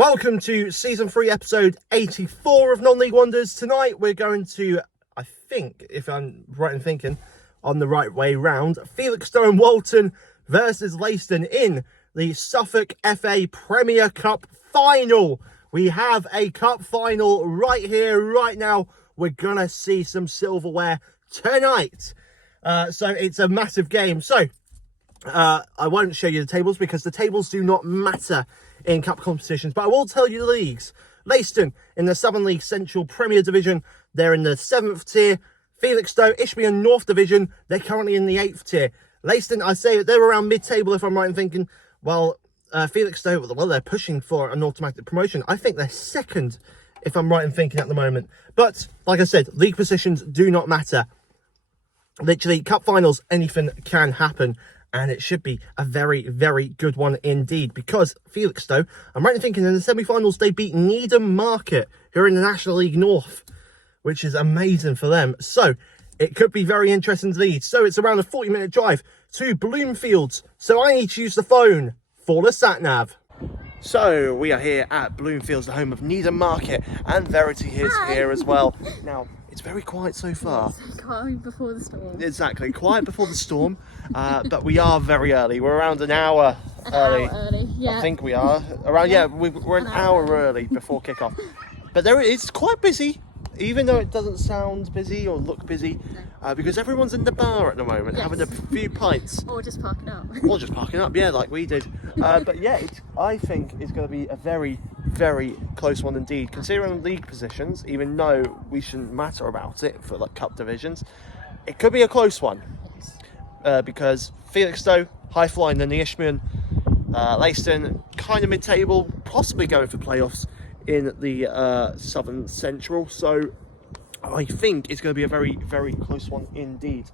Welcome to Season 3, Episode 84 of Non-League Wonders. Tonight we're going to, I think, if I'm right in thinking, on the right way round, Felixstowe and Walton versus Leiston in the Suffolk FA Premier Cup Final. We have a cup final right here, right now. We're going to see some silverware tonight. So it's a massive game. So I won't show you the tables because the tables do not matter in cup competitions, but I will tell you the leagues. Leiston in the Southern League Central Premier Division, they're in the 7th tier. Felixstowe, Ishmael North Division, they're currently in the 8th tier. Leiston, I say they're around mid-table if I'm right in thinking. Well, Felixstowe, well, they're pushing for an automatic promotion. I think they're second if I'm right in thinking at the moment. But like I said, league positions do not matter. Literally, cup finals, anything can happen. And it should be a very, very good one indeed. Because Felixstowe, I'm right in thinking in the semi-finals, they beat Needham Market, who are in the National League North, which is amazing for them. So it could be very interesting indeed. So it's around a 40-minute drive to Bloomfields. So I need to use the phone for the sat-nav. So we are here at Bloomfields, the home of Needham Market, and Verity is here as well. Now, it's very quiet so far. Quiet before the storm. Exactly, quiet before the storm. But we are very early. We're around an hour early. Yeah. I think we are. Around, yeah, we're an hour early before kickoff. But it's quite busy, even though it doesn't sound busy or look busy, because everyone's in the bar at the moment, having a few pints. Or just parking up. Or just parking up, yeah, like we did. But yeah, I think it's going to be a very, very close one indeed. Considering league positions, even though we shouldn't matter about it for like cup divisions, it could be a close one. Because Felixstowe, high flying than the Ishmael, Leiston, kind of mid-table, possibly going for playoffs in the Southern Central. So I think it's going to be a very, very close one indeed.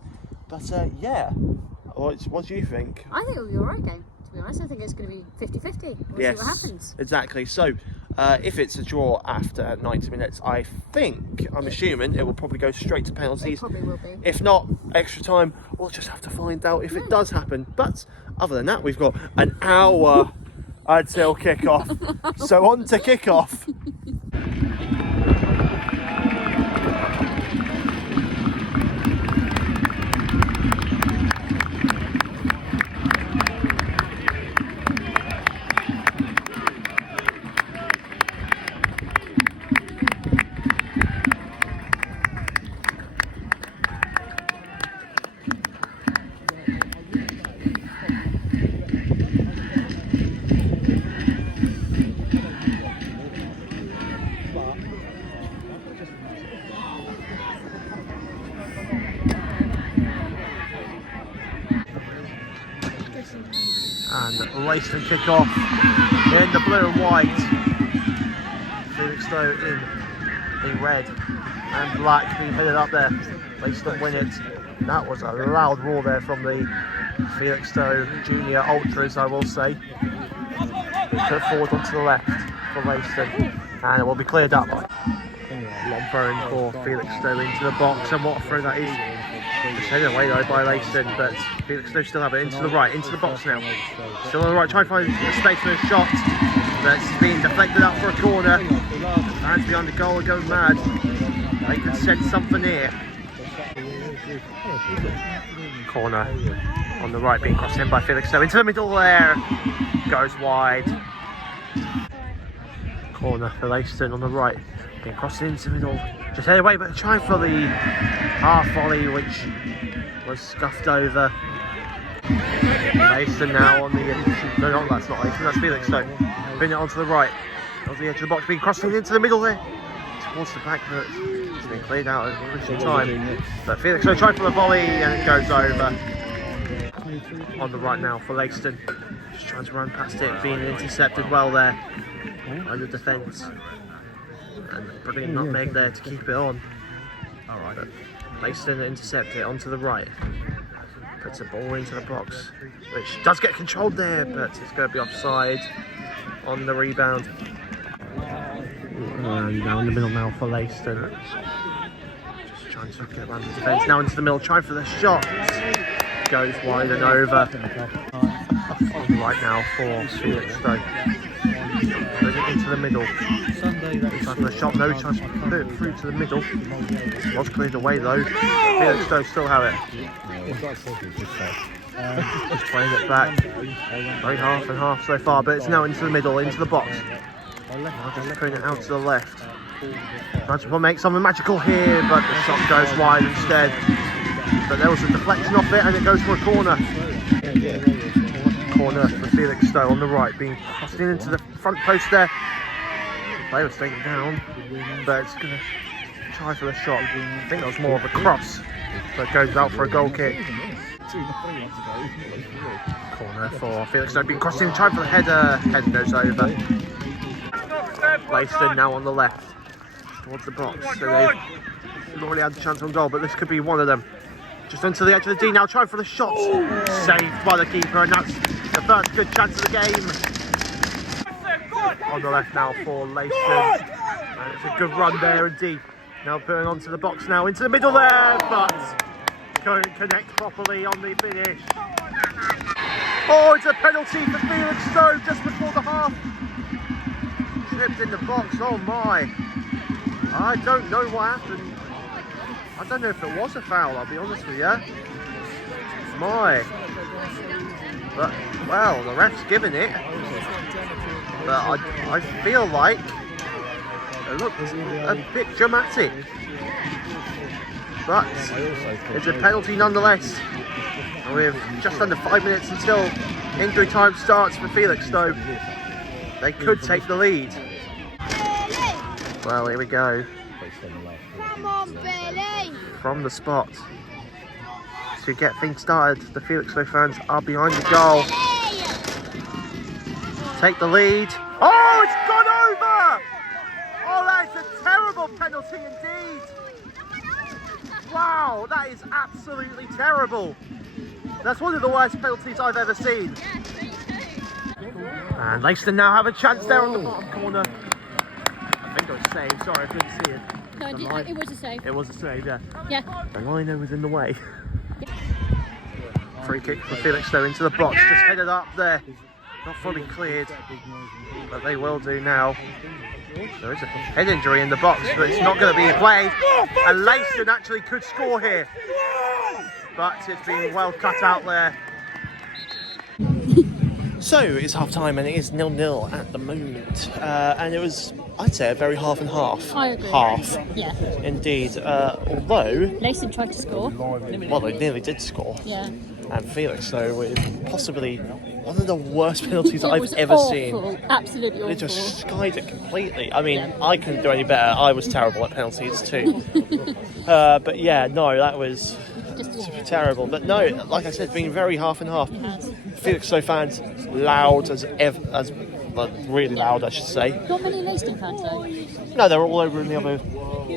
But yeah, what do you think? I think it'll be an alright game, to be honest. I think it's going to be 50-50. We'll see what happens. Exactly. So if it's a draw after 90 minutes, I'm assuming it will probably go straight to penalties. It probably will be. If not, extra time, we'll just have to find out if it does happen. But other than that, we've got an hour until kickoff. So on to kickoff. And Leiston kick off in the blue and white. Felixstowe in the red and black being headed up there. Leiston win it. That was a loud roar there from the Felixstowe junior ultras, I will say. They put forward onto the left for Leiston, and it will be cleared up. Long throwing for Felixstowe into the box, and what a throw that is. It's headed away though by Leiston, but Felixstowe still have it into the right, into the box now. Still on the right, trying to find a space for a shot, but it's being deflected out for a corner. Fans behind the goal are going mad. They can sense something here. Corner on the right being crossed in by Felixstowe into the middle there. Goes wide. Corner for Leiston on the right. Being crossed into the middle. Just headed away, but trying for the half volley, which was scuffed over. Leiston now on the no, that's not Leiston, that's Felixstowe. Bring it onto the right, onto the edge of the box, being crossed into the middle there. Towards the back, but it's been cleared out at crucial time. But Felixstowe tried for the volley and it goes over. On the right now for Leiston. Just trying to run past it, being intercepted well there. Under defence. And brilliant nutmeg there to keep it on. But Leiston intercept it onto the right. Puts a ball into the box, which does get controlled there, but it's going to be offside on the rebound. And down the middle now for Leiston. Just trying to get around the defence. Now into the middle, trying for the shot. Goes wide and over. On the right now for Felixstowe. Goes into into the middle. Try for the shot, no chance to put it through to the middle. Was cleared away though. Felixstowe still have it. Just playing it back. Very half and half so far, but it's now into the middle, into the box. Now just putting it out to the left. Trying to make something magical here, but the shot goes wide instead. But there was a deflection off it and it goes for a corner. Corner for Felixstowe on the right, being crossed into the front post there. The player was taken down, but it's going to try for the shot. I think that was more of a cross, but goes out for a goal kick. Corner for Felixstowe, being crossed in, trying for the header. Header goes over. Leiston now on the left, towards the box. So they've not really had a chance on goal, but this could be one of them. Just onto the edge of the D now, trying for the shot. Saved by the keeper, and that's the first good chance of the game. On the left now for Leiston. And it's a good run there indeed. Now putting onto the box now, into the middle there, but couldn't connect properly on the finish. Oh, it's a penalty for Felixstowe just before the half. Tripped in the box, oh my. I don't know what happened. I don't know if it was a foul, I'll be honest with you. My. But, well, the ref's given it. But I feel like it looked a bit dramatic. But it's a penalty nonetheless. And with just under 5 minutes until injury time starts for Felixstowe, they could take the lead. Well, here we go. Come on, Billy! From the spot to get things started, the Felixstowe fans are behind the goal. Take the lead. Oh, it's gone over! Oh, that is a terrible penalty indeed. Wow, that is absolutely terrible. That's one of the worst penalties I've ever seen. And Leiston now have a chance there on the bottom corner. I think it was saved. Sorry, I couldn't see it. No, it was a save. It was a save, yeah. Yeah. The liner was in the way. Free kick for Felixstowe into the box, just headed up there. Not fully cleared, but they will do now. There is a head injury in the box, but it's not going to be played. And Leiston actually could score here, but it's been well cut out there. So it's half time and it is 0-0 at the moment. And it was, I'd say, a very half and half. I agree. Half. Yeah. Indeed. Although, Leiston tried to score. well, they nearly did score. Yeah. And Felixstowe with possibly one of the worst penalties It I've was ever awful. seen. Absolutely awful. They just skied it completely. I mean, I couldn't do any better. I was terrible at penalties too. But yeah, no, that was Just terrible. But no, like I said, being very half and half. it has. Felixstowe fans loud as well, really loud, I should say. Not many Leiston fans though. No, they're all over in the other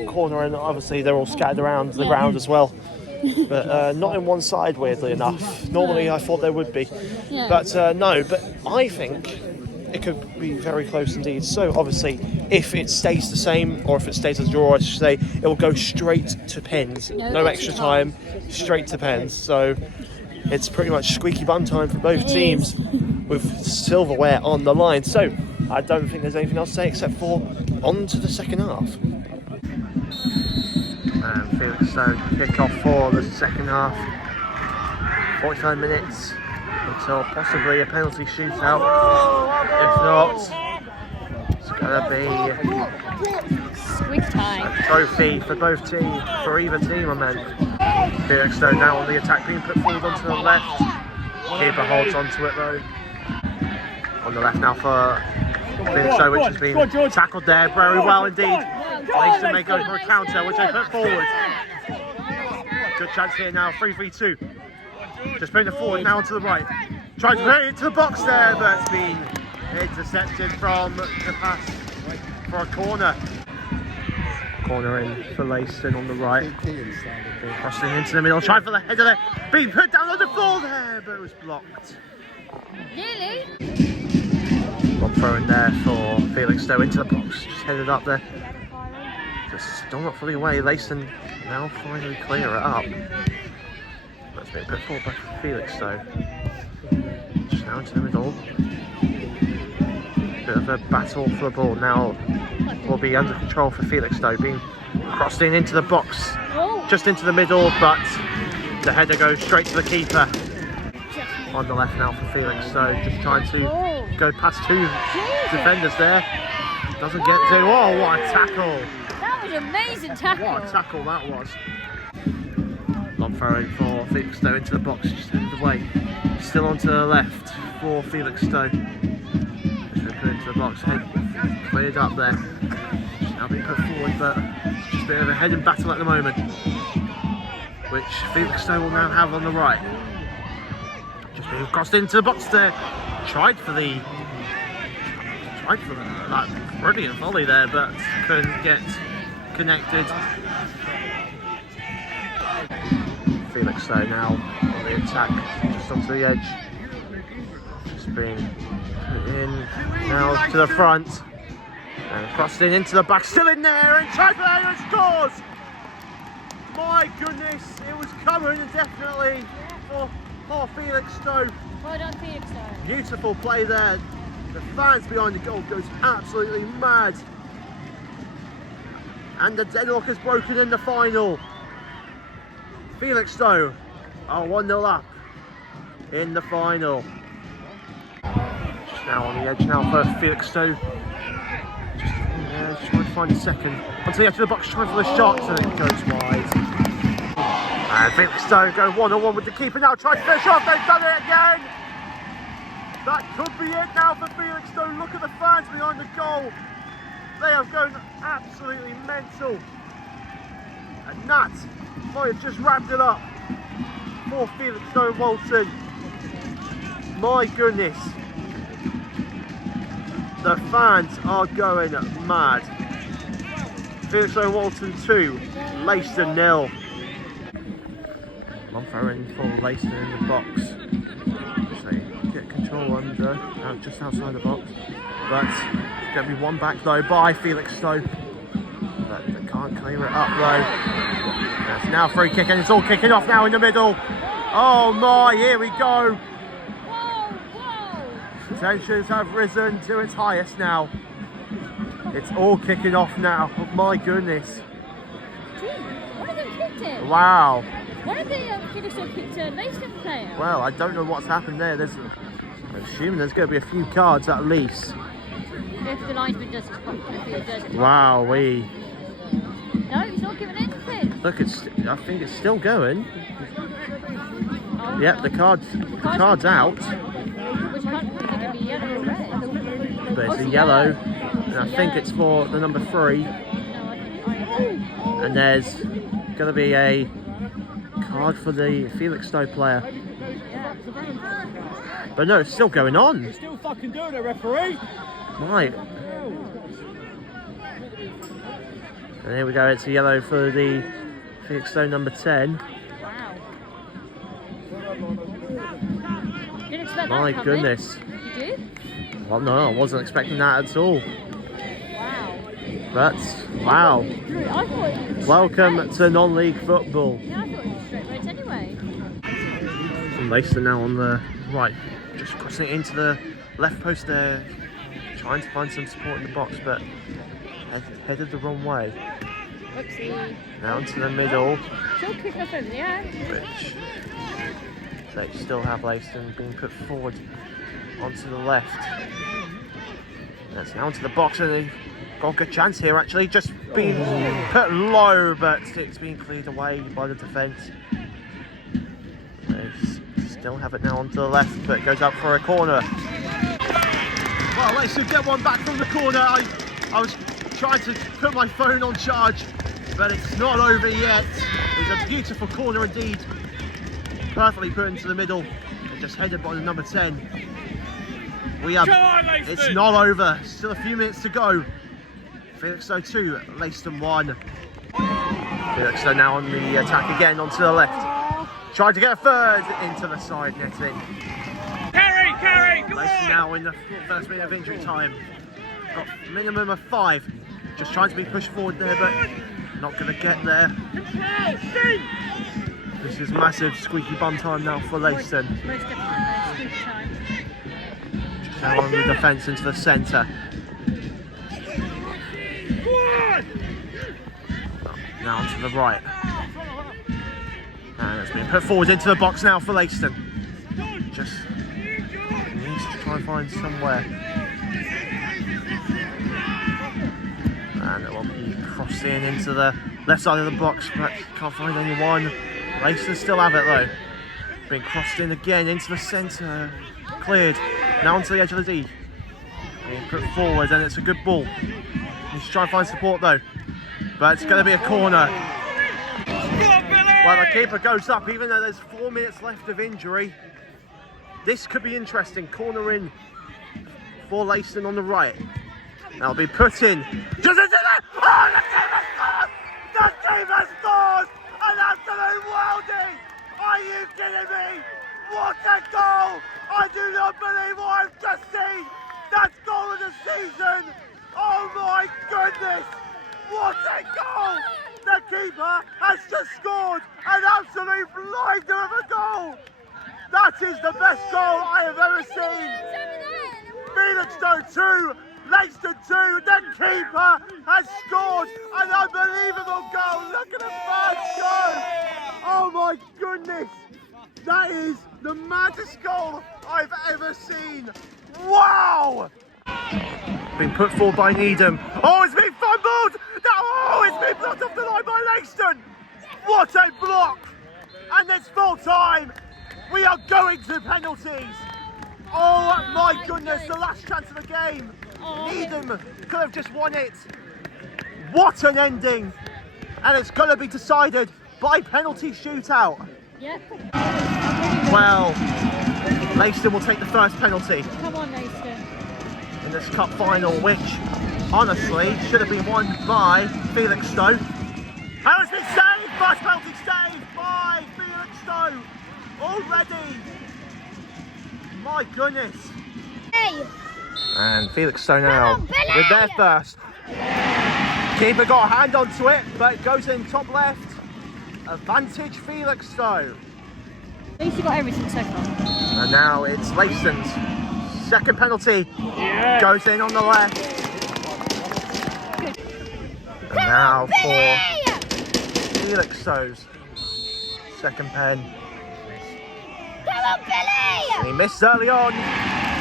corner, and obviously they're all scattered around the ground as well. But not in one side, weirdly enough. Normally I thought there would be. Yeah. But no, but I think it could be very close indeed. So obviously, if it stays the same, or if it stays as a draw, I should say, it will go straight to pens. No extra time, straight to pens. So it's pretty much squeaky bum time for both teams, with silverware on the line. So I don't think there's anything else to say except for on to the second half. And Felixstowe kick off for the second half. 45 minutes until possibly a penalty shootout. If not, it's going to be Squeak time. a trophy for both teams, for either team, I meant. Felixstowe now on the attack, being put forward onto the left. Keeper holds onto it though. On the left now for Felixstowe, which has been tackled there very well indeed. Leiston may go for a counter, which they put forward. Good chance here now, 3-3-2. Just putting it forward now onto the right. Trying to put it into the box there, but it's been intercepted from the pass for a corner. Corner in for Leiston on the right. Being crossing into the middle, trying for the header there. Being put down on the floor there, but it was blocked. Really? One throw in there for Felixstowe into the box, just headed up there. Just still not fully away. Leiston now finally clear it up. That's been put forward by Felixstowe. Just now into the middle. Bit of a battle for the ball now. Will be under control for Felixstowe, being crossed in into the box, just into the middle, but the header goes straight to the keeper. On the left now for Felixstowe, just trying to go past two defenders there. Doesn't get to. Oh, what a tackle! That was an amazing tackle. What a tackle that was. Long throw in for Felixstowe into the box, just end of the way. Still onto the left for Felixstowe. Just put into the box, head cleared up there. Just now being put forward, but just a bit of a heading battle at the moment, which Felixstowe will now have on the right. Just being crossed into the box there. Tried for that brilliant volley there, but couldn't get connected. Felixstowe now on the attack, just onto the edge. Just being put in now to the front. And crossed in into the back, still in there, and tried for that and scores! My goodness, it was coming indefinitely for Felixstowe. Well done, Felixstowe. Beautiful play there. The fans behind the goal goes absolutely mad. And the deadlock has broken in the final. Felixstowe are 1-0 up in the final. Just now on the edge now for Felixstowe. Just trying to find a second. Onto the edge of the box, trying for the shot, and it goes wide. And Felixstowe go 1-on-1 with the keeper now, trying to finish off, they've done it again! That could be it now for Felixstowe. Look at the fans behind the goal. They have gone absolutely mental. And that might have just wrapped it up for Felixstowe and Walton. My goodness. The fans are going mad. Felixstowe and Walton 2, Leiston 0. Long throw in for Leiston in the box. Get control under, just outside the box. But it's going to be one back though by Felixstowe. But they can't clear it up though. That's now free kick, and it's all kicking off now in the middle. Oh my, here we go. Tensions have risen to its highest now. It's all kicking off now. Oh my goodness. One of them kicked it. Wow. One of the Felixstowe kicked a Leiston player. Well, I don't know what's happened there. I'm assuming there's going to be a few cards at least. If the linesman does his part, if he does it. Wow, No, he's not giving anything. Look, I think it's still going. Oh, Yep, no. the card's out. Which card could be yellow or red? But it's a yellow. And I think it's for the number 3. And there's going to be a card for the Felixstowe player. But no, it's still going on. You're still fucking doing it, referee. Right. And here we go, it's a yellow for the Felixstowe number 10. Wow. Didn't expect My that goodness. Did you? Well, no, I wasn't expecting that at all. Wow. But, wow. I thought it was Welcome straight to non-league football. reds. Yeah, I thought it was straight reds anyway. And Leiston now on the right, just crossing it into the left post there, trying to find some support in the box, but headed the wrong way. Whoopsie. Now into the middle, Still kick off over the end. which they still have Leiston being put forward onto the left. That's now into the box, and they've got a good chance here actually, just being put low, but it's being cleared away by the defence. They still have it now onto the left, but it goes up for a corner. Well, Leiston get one back from the corner. I was trying to put my phone on charge, but it's not over yet. It's a beautiful corner indeed. Perfectly put into the middle, and just headed by the number 10. It's not over. Still a few minutes to go. Felixstowe 2, Leiston 1. Felixstowe now on the attack again onto the left. Tried to get a third into the side netting. Carry, come Leiston on. now in the first minute of injury time. Got minimum of 5. Just trying to be pushed forward there, but not going to get there. This is massive squeaky bum time now for Leiston. Most definitely. Squeak time. Now on the defence into the centre. Now to the right. And it's been put forward into the box now for Leiston. Just needs to try and find somewhere. And it will be crossing into the left side of the box, but can't find anyone. Leiston still have it though. Being crossed in again into the centre. Cleared. Now onto the edge of the D. Being put forward, and it's a good ball. Needs to try and find support though. But it's going to be a corner. Well, the keeper goes up, even though there's 4 minutes left of injury. This could be interesting. Corner in for Leiston on the right. That'll be put in. Just into there! Oh, the keeper scores! The keeper scores! An absolute worldie! Are you kidding me? What a goal! I do not believe what I've just seen! That's goal of the season! Oh my goodness! What a goal! The keeper has just scored an absolute blinder of a goal! That is the best goal I have ever seen! Felixstowe 2, Leiston 2, the keeper has scored an unbelievable goal! Look at the first goal! Oh my goodness! That is the maddest goal I've ever seen! Wow! Been put forward by Needham. Oh, it's been fumbled! Oh, it's been blocked off the line by Leiston! What a block! And it's full time! We are going to penalties! Oh my goodness, the last chance of the game! Needham could have just won it! What an ending! And it's going to be decided by penalty shootout! Yep. Well, Leiston will take the first penalty. Come on, Leiston. In this cup final, which honestly should have been won by Felixstowe. How it's been saved! First penalty saved by Felixstowe already! My goodness! Hey! And Felixstowe now with their first. Keeper got a hand onto it, but it goes in top left. Advantage Felixstowe. At least you got everything so far. And now it's Leiston's second penalty. Yeah. Goes in on the left. And now for Felixstowe's second pen. Come on, Billy! He missed early on,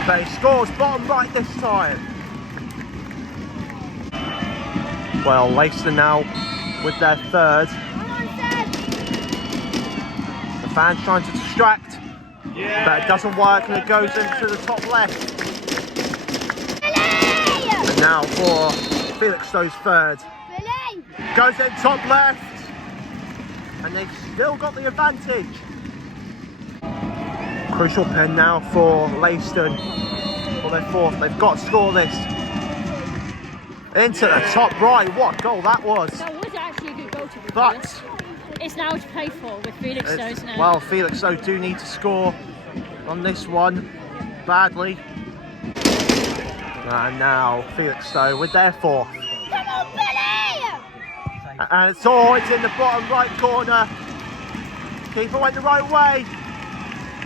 but he scores bottom right this time. Well, Leiston now with their third. The fans trying to distract, but it doesn't work, and it goes into the top left. And now for Felixstowe's third. Goes in top left, and they've still got the advantage. Crucial pen now for Leiston for their fourth. They've got to score this. Into the top right. What a goal that was. That was actually a good goal to be But honest. It's now to play for with Felixstowe, isn't it? well, Felixstowe do need to score on this one badly. And now Felixstowe with their fourth. Come on, Billy! And it's in the bottom right corner. Keeper went the right way.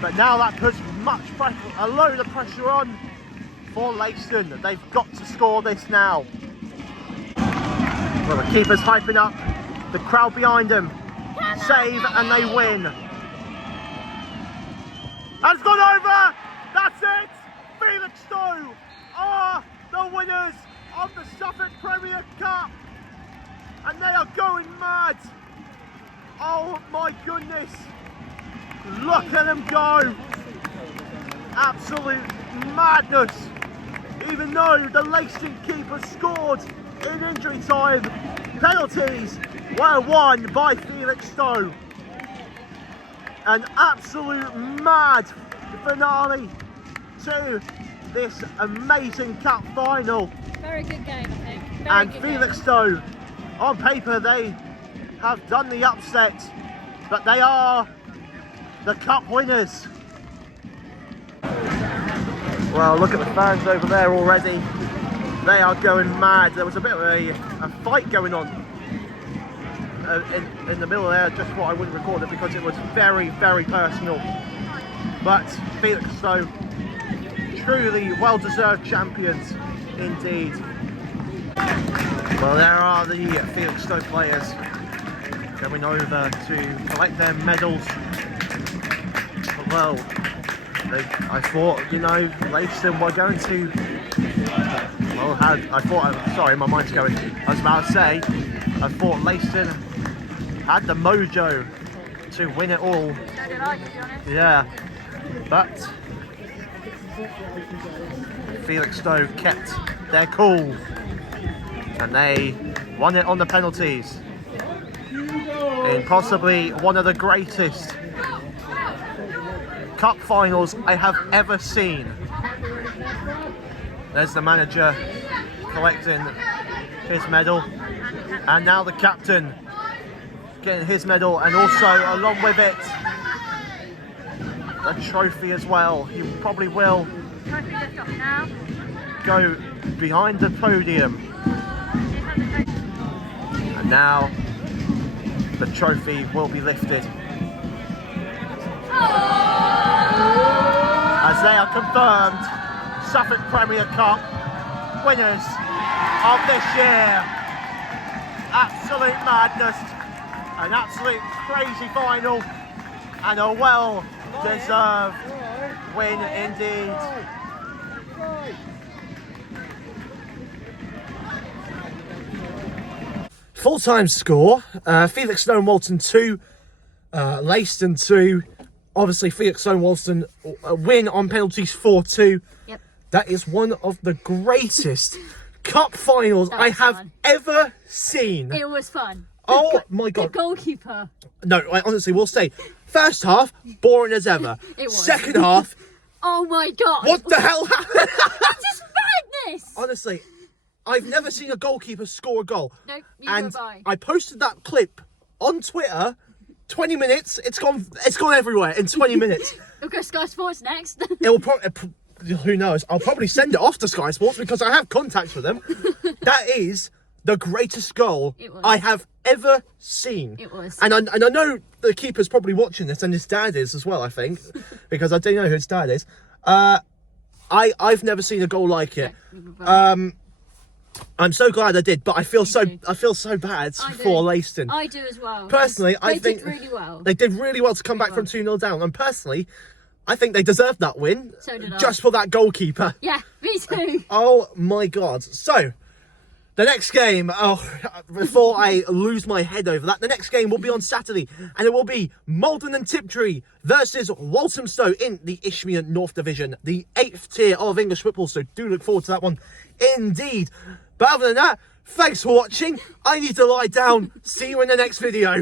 But now that puts much pressure, a load of pressure on for Leiston. They've got to score this now. Well, the keeper's hyping up, the crowd behind him. Save and they win. And it's gone over! That's it! Felixstowe are the winners of the Suffolk Premier Cup. And they are going mad. Oh my goodness. Look at them go! Absolute madness! Even though the Leiston keeper scored in injury time, penalties were won by Felixstowe. An absolute mad finale to this amazing cup final. Very good game, I think. Very And good Felixstowe, on paper, they have done the upset, but they are the cup winners. Well, look at the fans over there already. They are going mad. There was a bit of a fight going on in the middle there, just what I wouldn't record it because it was very, very personal. But Felixstowe truly well-deserved champions indeed. Well, there are the Felixstowe players going over to collect their medals. Well, I thought, you know, Leiston were going to, well, sorry, my mind's going. I was about to say, I thought Leiston had the mojo to win it all. Yeah, but Felixstowe kept their cool and they won it on the penalties in possibly one of the greatest cup finals I have ever seen. There's the manager collecting his medal, and now the captain getting his medal, and also along with it the trophy as well. He probably will go behind the podium, and now the trophy will be lifted as they are confirmed Suffolk Premier Cup winners of this year. Absolute madness, an absolute crazy final, and a well-deserved win indeed. Full-time score, Felixstowe and Walton 2, Leiston 2. Obviously, Felixstowe and Walton win on penalties 4-2. Yep. That is one of the greatest cup finals I have ever seen. It was fun. Oh my god. The goalkeeper. No, I honestly will say, first half, boring as ever. It was. Second half, Oh my god. what the hell happened? This is madness. Honestly, I've never seen a goalkeeper score a goal. No, neither And have I. I posted that clip on Twitter. 20 minutes, it's gone everywhere in 20 minutes. We'll go Sky Sports next. It will probably, who knows? I'll probably send it off to Sky Sports because I have contacts with them. That is the greatest goal I have ever seen. It was. And I know the keeper's probably watching this, and his dad is as well, I think, because I do know who his dad is. I've never seen a goal like it. I'm so glad I did, but I feel so bad for Leiston. I do as well. Personally, I think they did really well. They did really well to come back from 2-0 down, and personally, I think they deserved that win. So did I. Just for that goalkeeper. Yeah, me too. Oh my god. So, the next game, before I lose my head over that, the next game will be on Saturday, and it will be Malden and Tiptree versus Walthamstowe in the Isthmian North Division, the 8th tier of English football, so do look forward to that one indeed. But other than that, thanks for watching. I need to lie down. See you in the next video.